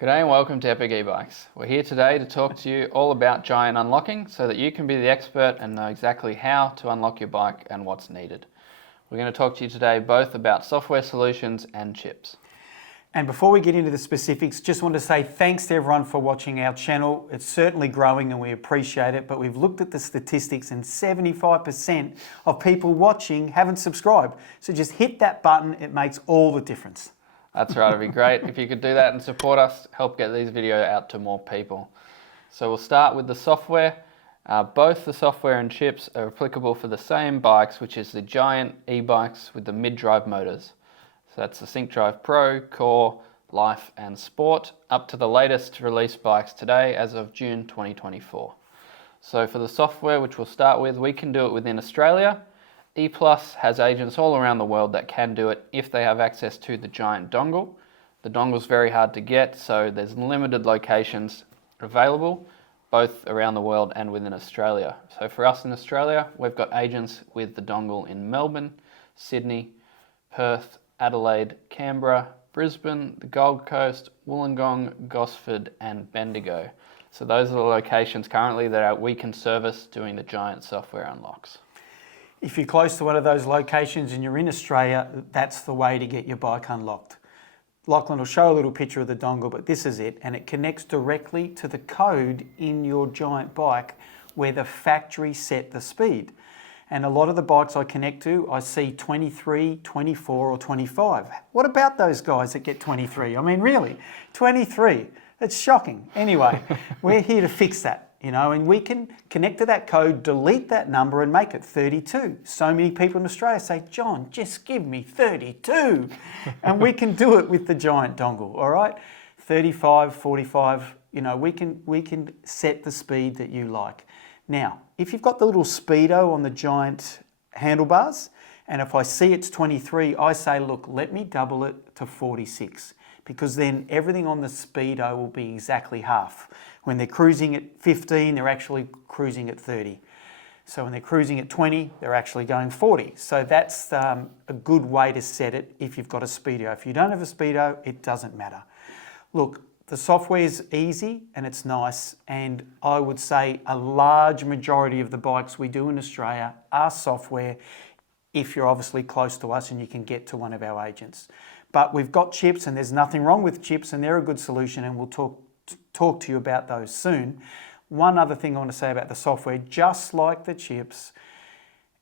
G'day and welcome to Epic E-Bikes. We're here today to talk to you all about giant unlocking so that you can be the expert and know exactly how to unlock your bike and what's needed. We're going to talk to you today both about software solutions and chips. And before we get into the specifics, just want to say thanks to everyone for watching our channel. It's certainly growing and we appreciate it, but we've looked at the statistics and 75% of people watching haven't subscribed. So just hit that button, it makes all the difference. That's right, it'd be great if you could do that and support us, help get these videos out to more people. So we'll start with the software. Both the software and chips are applicable for the same bikes, which is the giant e-bikes with the mid-drive motors. So that's the Sync Drive Pro, Core, Life and Sport, up to the latest released bikes today as of June 2024. So for the software, which we'll start with, we can do it within Australia. Eplus has agents all around the world that can do it if they have access to the giant dongle. The dongle's very hard to get, so there's limited locations available, both around the world and within Australia. So for us in Australia, we've got agents with the dongle in Melbourne, Sydney, Perth, Adelaide, Canberra, Brisbane, the Gold Coast, Wollongong, Gosford and Bendigo. So those are the locations currently that we can service doing the giant software unlocks. If you're close to one of those locations and you're in Australia, that's the way to get your bike unlocked. Lachlan will show a little picture of the dongle, but this is it, and it connects directly to the code in your giant bike where the factory set the speed. And a lot of the bikes I connect to, I see 23, 24 or 25. What about those guys that get 23? I mean, really, 23, it's shocking. Anyway, we're here to fix that, and we can connect to that code, delete that number and make it 32. So many people in Australia say, John, just give me 32. And we can do it with the giant dongle, all right? 35, 45, we can set the speed that you like. Now, if you've got the little speedo on the giant handlebars, and if I see it's 23, I say, look, let me double it to 46, because then everything on the speedo will be exactly half. When they're cruising at 15, they're actually cruising at 30. So when they're cruising at 20, they're actually going 40. So that's a good way to set it if you've got a speedo. If you don't have a speedo, it doesn't matter. Look, the software is easy and it's nice, and I would say a large majority of the bikes we do in Australia are software if you're obviously close to us and you can get to one of our agents. But we've got chips and there's nothing wrong with chips and they're a good solution, and we'll talk to you about those soon. One other thing I want to say about the software, just like the chips,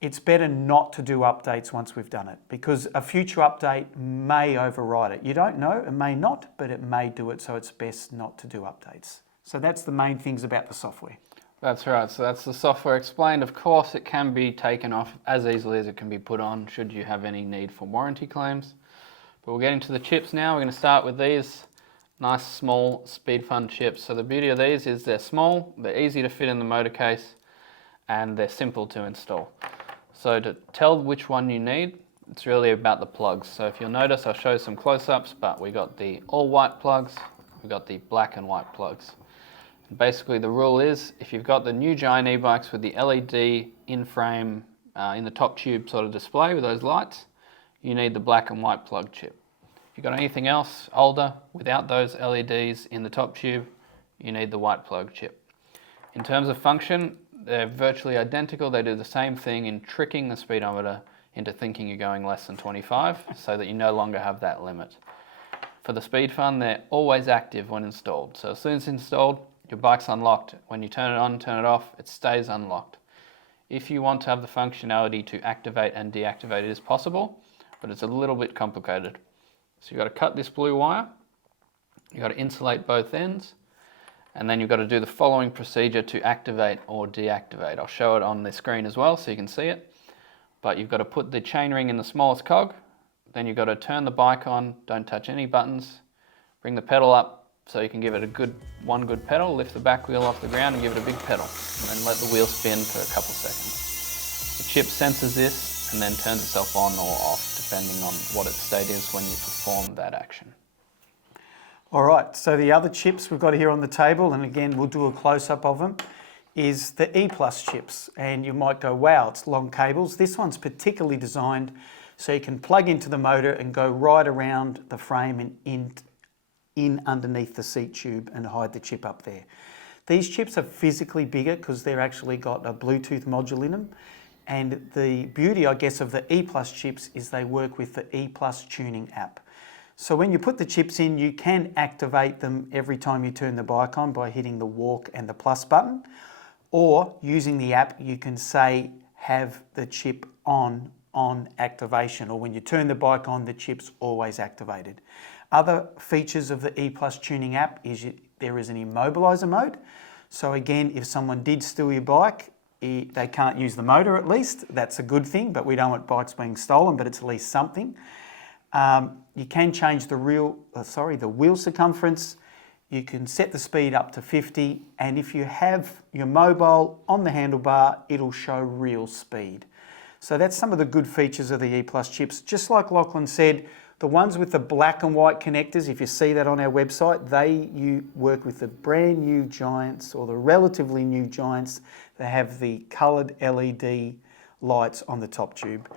it's better not to do updates once we've done it, because a future update may override it. You don't know, it may not, but it may do it, so it's best not to do updates. So that's the main things about the software. That's right, so that's the software explained. Of course, it can be taken off as easily as it can be put on should you have any need for warranty claims. But we'll get into the chips now. We're going to start with these nice small Speedfun chips. So the beauty of these is they're small, they're easy to fit in the motor case, and they're simple to install. So to tell which one you need, it's really about the plugs. So if you'll notice, I'll show some close-ups, but we got the all white plugs, we got the black and white plugs. And basically the rule is, if you've got the new giant e-bikes with the LED in-frame, in the top tube sort of display with those lights, you need the black and white plug chip. If you've got anything else older without those LEDs in the top tube, you need the white plug chip. In terms of function, they're virtually identical. They do the same thing in tricking the speedometer into thinking you're going less than 25 so that you no longer have that limit. For the Speedfun, they're always active when installed. So as soon as it's installed, your bike's unlocked. When you turn it on, turn it off, it stays unlocked. If you want to have the functionality to activate and deactivate, it is possible, but it's a little bit complicated. So you've got to cut this blue wire, you've got to insulate both ends, and then you've got to do the following procedure to activate or deactivate. I'll show it on the screen as well so you can see it. But you've got to put the chainring in the smallest cog, then you've got to turn the bike on, don't touch any buttons, bring the pedal up so you can give it one good pedal, lift the back wheel off the ground and give it a big pedal, and then let the wheel spin for a couple seconds. The chip senses this and then turns itself on or off depending on what its state is when you perform that action. All right, so the other chips we've got here on the table, and again, we'll do a close-up of them, is the Eplus chips. And you might go, wow, it's long cables. This one's particularly designed so you can plug into the motor and go right around the frame and in underneath the seat tube and hide the chip up there. These chips are physically bigger because they're actually got a Bluetooth module in them. And the beauty, I guess, of the Eplus chips is they work with the Eplus tuning app. So when you put the chips in, you can activate them every time you turn the bike on by hitting the walk and the plus button. Or using the app, you can say, have the chip on activation, or when you turn the bike on, the chip's always activated. Other features of the Eplus tuning app is there is an immobilizer mode. So again, if someone did steal your bike, they can't use the motor at least. That's a good thing, but we don't want bikes being stolen, but it's at least something. You can change the wheel circumference. You can set the speed up to 50, and if you have your mobile on the handlebar, it'll show real speed. So that's some of the good features of the Eplus chips. Just like Lachlan said, the ones with the black and white connectors, if you see that on our website, you work with the brand new Giants or the relatively new Giants. They have the coloured LED lights on the top tube.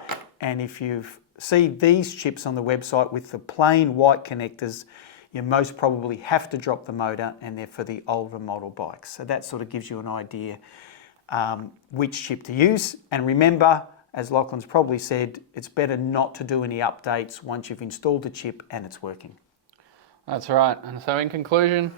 And if you see these chips on the website with the plain white connectors, you most probably have to drop the motor, and they're for the older model bikes. So that sort of gives you an idea which chip to use. And remember, as Lachlan's probably said, it's better not to do any updates once you've installed the chip and it's working. That's right. And so in conclusion,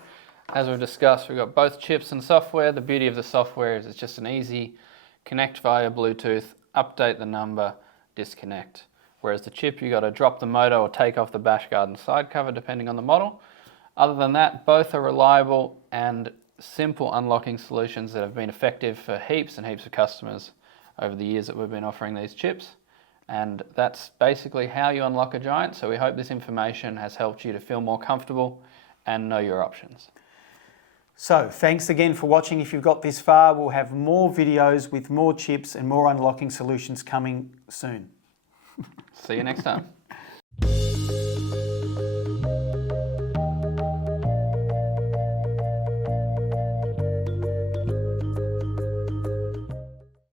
as we've discussed, we've got both chips and software. The beauty of the software is it's just an easy connect via Bluetooth, update the number, disconnect. Whereas the chip, you got to drop the motor or take off the bash guard and side cover depending on the model. Other than that, both are reliable and simple unlocking solutions that have been effective for heaps and heaps of customers over the years that we've been offering these chips. And that's basically how you unlock a Giant. So we hope this information has helped you to feel more comfortable and know your options. So thanks again for watching. If you've got this far, we'll have more videos with more chips and more unlocking solutions coming soon. See you next time.